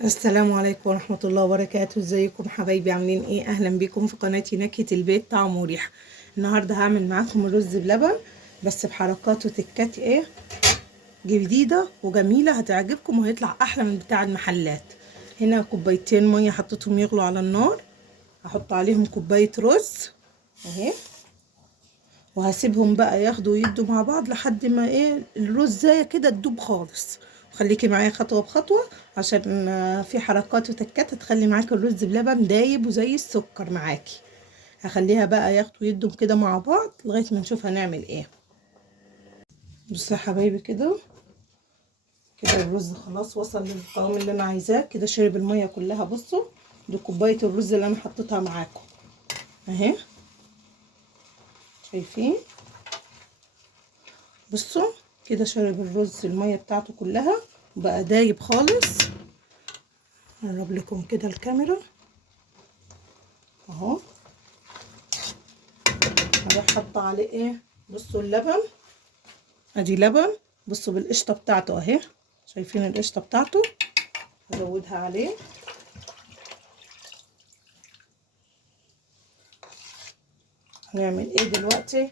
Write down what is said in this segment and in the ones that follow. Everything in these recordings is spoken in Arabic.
السلام عليكم ورحمة الله وبركاته. ازيكم حبايبي؟ عاملين ايه؟ اهلا بيكم في قناتي نكهة البيت طعم وريحة. النهاردة هعمل معاكم الرز بلبن بس بحركات وتكات ايه جديدة وجميلة هتعجبكم وهيطلع احلى من بتاع المحلات. هنا كوبايتين مية حطيتهم يغلوا على النار، هحط عليهم كوباية رز اهي، وهسيبهم بقى ياخدوا ويدوا مع بعض لحد ما ايه الرزايه كده تدوب خالص. خليكي معايا خطوه بخطوه عشان في حركات وتكات هتخلي معاكي الرز بلبن دايب وزي السكر معاكي. هخليها بقى ياخدوا ويدوا كده مع بعض لغايه ما نشوف هنعمل ايه. بصوا يا حبايبي كده الرز خلاص وصل للقوام اللي انا عايزاه كده، شرب الميه كلها. بصوا دي كوبايه الرز اللي انا حطيتها معاكم اهي، شايفين؟ بصوا كده شرب الرز المية بتاعته كلها وبقى دايب خالص. اقرب لكم كده الكاميرا اهو. هروح حاطه عليه ايه، بصوا اللبن، ادي لبن. بصوا بالقشطه بتاعته اهي، شايفين القشطه بتاعته؟ هزودها عليه. هنعمل ايه دلوقتي؟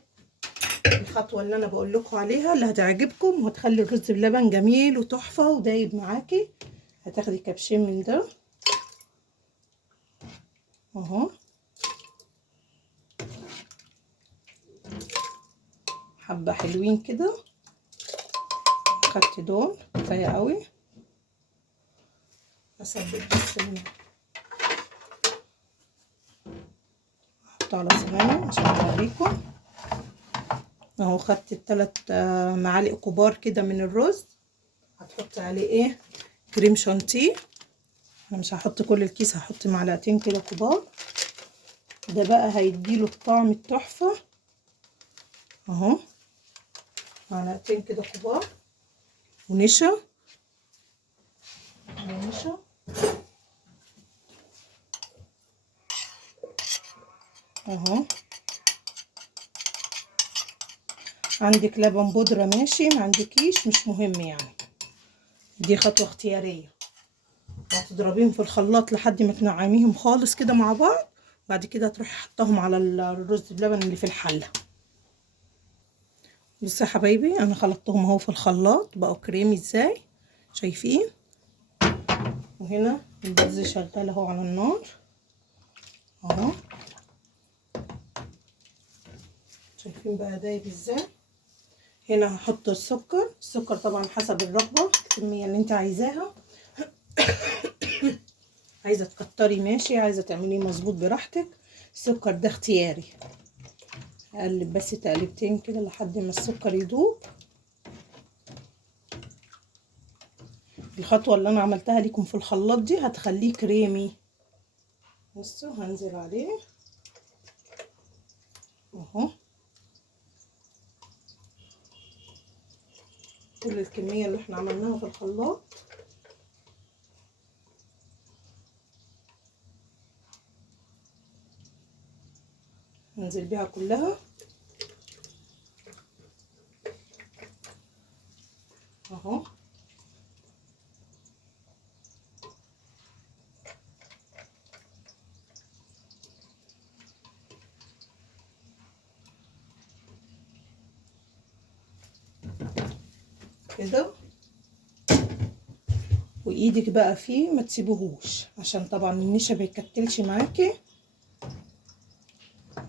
الخطوه اللي انا بقول لكم عليها اللي هتعجبكم وهتخلي الرز بلبن جميل وتحفه ودايب معاكي. هتاخدي كبشين من ده اهو، حبه حلوين كده. خدت دول كفايه قوي. اثبت بس احطه على صغير عشان اوريكم اهو. خدت التلات معالق كبار كده من الرز. هتحط عليه ايه، كريم شانتيه. انا مش هحط كل الكيس، هحط معلقتين كده كبار. ده بقى هيديله الطعم التحفه اهو. معلقتين كده كبار ونشا ونشا اهو. عندك لبن بودرة ماشي، ما عندكيش مش مهم يعني، دي خطوة اختيارية. هتضربيهم في الخلاط لحد ما تنعميهم خالص كده مع بعض. بعد كده تروحي حطهم على الرز بلبن اللي في الحلة. بصوا يا حبايبي انا خلطتهم اهو في الخلاط بقوا كريمي ازاي، شايفين؟ وهنا الرز شغال اهو على النار اهو، شايفين بقى دايب ازاي؟ هنا هحط السكر طبعا حسب الرغبة، الكمية اللي انت عايزاها. عايزة تكتري ماشي، عايزة تعمليه مظبوط براحتك. السكر ده اختياري. اقلب بس تقلبتين كده لحد ما السكر يدوب. الخطوة اللي انا عملتها لكم في الخلاط دي هتخليه كريمي. بصوا هنزل عليه اهو كل الكمية اللي احنا عملناها في الخلاط. هنزل بيها كلها اهو. كده وايدك بقى فيه ما تسيبوهوش عشان طبعا النشا بيكتلش معاكي.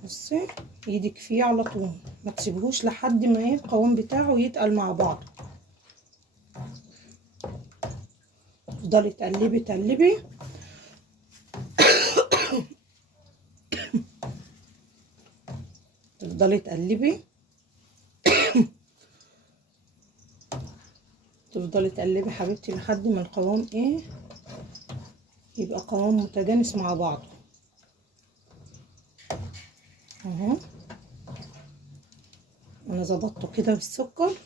بصي ايدك فيه على طول، ما تسيبوهوش لحد ما ايه القوام بتاعه يتقل مع بعض. تفضلي تقلبي تقلبي تفضلي تقلبي تفضلي تقلبي حبيبتي لحد ما القوام ايه يبقى قوام متجانس مع بعضه اهو. انا ظبطته كده بالسكر.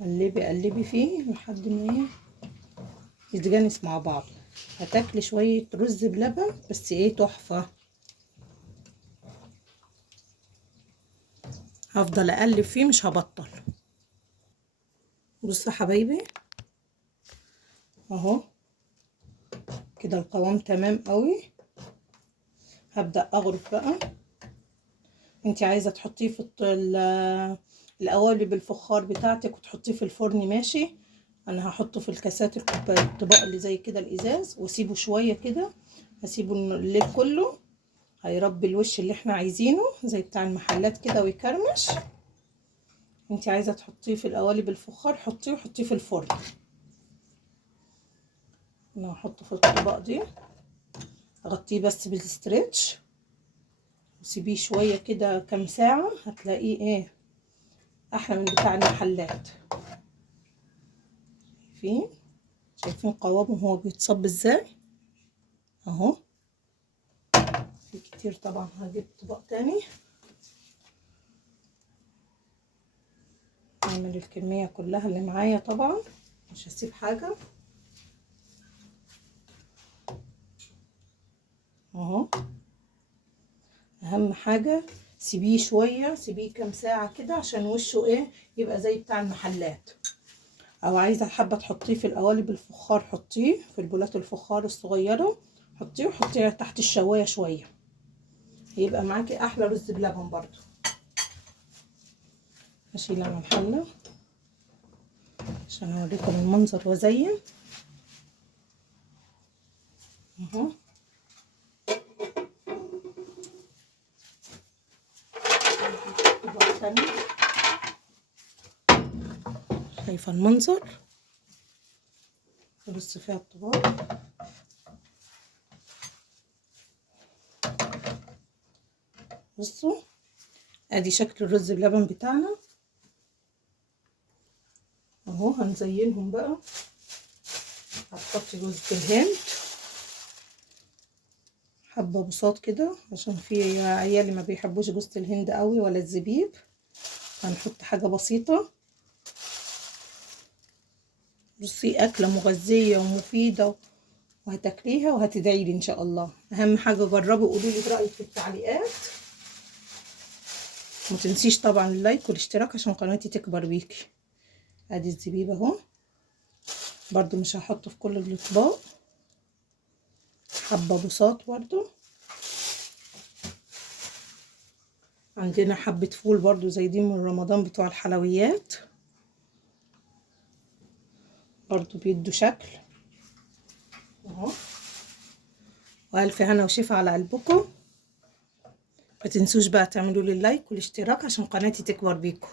قلبي قلبي فيه لحد ما ايه يتجانس مع بعض. هتاكلي شوية رز بلبن بس ايه تحفة. هفضل اقلب فيه مش هبطل. بصوا يا حبايبي اهو كده القوام تمام قوي. هبدأ اغرف بقى. انتي عايزة تحطيه في القوالب الفخار بتاعتك وتحطيه في الفرن ماشي. انا هحطه في الكاسات الطباق اللي زي كده الازاز، واسيبه شوية كده، هسيبه الليل كله هيربي الوش اللي احنا عايزينه زي بتاع المحلات كده ويكرمش. انتي عايزة تحطيه في القوالب الفخار حطيه، وحطيه في الفرن. انا هحطه في الطبق دي، اغطيه بس بالستريتش وسيبيه شوية كده كام ساعة، هتلاقيه ايه احلى من بتاع المحلات. شايفين قوامه هو بيتصب ازاي اهو. في كتير طبعا، هجيب طبق تاني اعمل الكمية كلها اللي معايا، طبعا مش هسيب حاجة اهو. اهم حاجة سيبيه شوية، سيبيه كام ساعة كده عشان وشه ايه يبقى زي بتاع المحلات. او عايزة حابة تحطيه في القوالب الفخار حطيه في البولات الفخار الصغيرة، حطيه وحطيه تحت الشواية شوية، هيبقى معاكي احلى رز بلبن برضو. هشيل انا الحلة عشان اوريكم المنظر وازين اهو. شايفة المنظر، بص فيها الطباق بصوا ادي شكل الرز بلبن بتاعنا اهو. هنزينهم بقى، هتحطي جوز الهند حبة بساط كده عشان في عيالي ما بيحبوش جوز الهند قوي ولا الزبيب، هنحط حاجة بسيطة. بصي اكلة مغذية ومفيدة وهتاكليها وهتدعيلي ان شاء الله. اهم حاجة جربوا وقولوا لي رأيك في التعليقات. ما تنسيش طبعا اللايك والاشتراك عشان قناتي تكبر بيكي. ادي الزبيب اهو، برضو مش هحطه في كل الاطباق، حبة بساط برضو. عندنا حبة فول برضو زي دي من رمضان بتوع الحلويات، برضو بيدوا شكل اهو. والف هنا وشفا على قلبكم. ما تنسوش بقى تعملوا لي اللايك والاشتراك عشان قناتي تكبر بيكم.